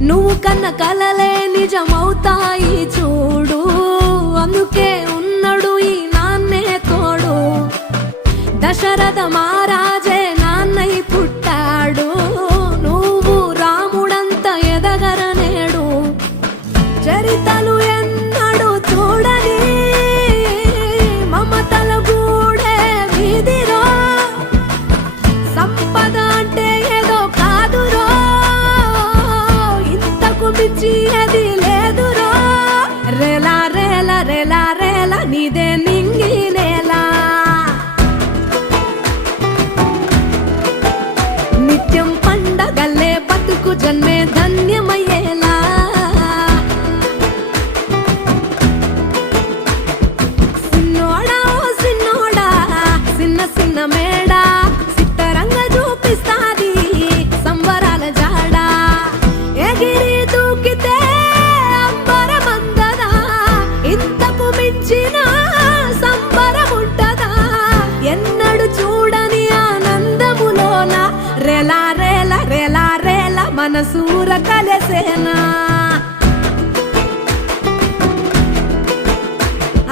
నువ్వు కన్న కలలే నిజమవుతాయి చూడు, అందుకే ఉన్నాడు ఈ నాన్నే తోడు. దశరథ మహారాజే నాన్నై పుట్టాడు, నువ్వు రాముడంత ఎదగరనేడు. చరితలు ఎన్నడు చూడని మమతల గూడే వీధిరో, సంపద అంటే ఏదో కాదురో, ఇంతకు మించి అది లేదురో. రేలా రేలా రేలా రేలా నీదే నింగి నేలా, నిత్యం పండగల్లే బతుకు జన్మే ధన్యమయ్యేలా. సిన్నోడా ఓ సిన్నోడా సిన్న సిన్న మేడా, సిత్తరంగ చూపిస్తాది సంబరాల జాడా. ఎగిరి దూకితే అంబరమందదా, ఇంతకు మించిన సంబరముంటదా. ఎన్నడు చూడని ఆనందములోన రేలా రేలా రేలా రేలా మనసూర కలసేనా.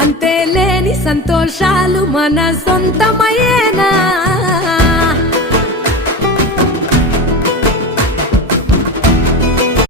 అంతే లేని సంతోషాలు మన సొంతమయ్యేనా.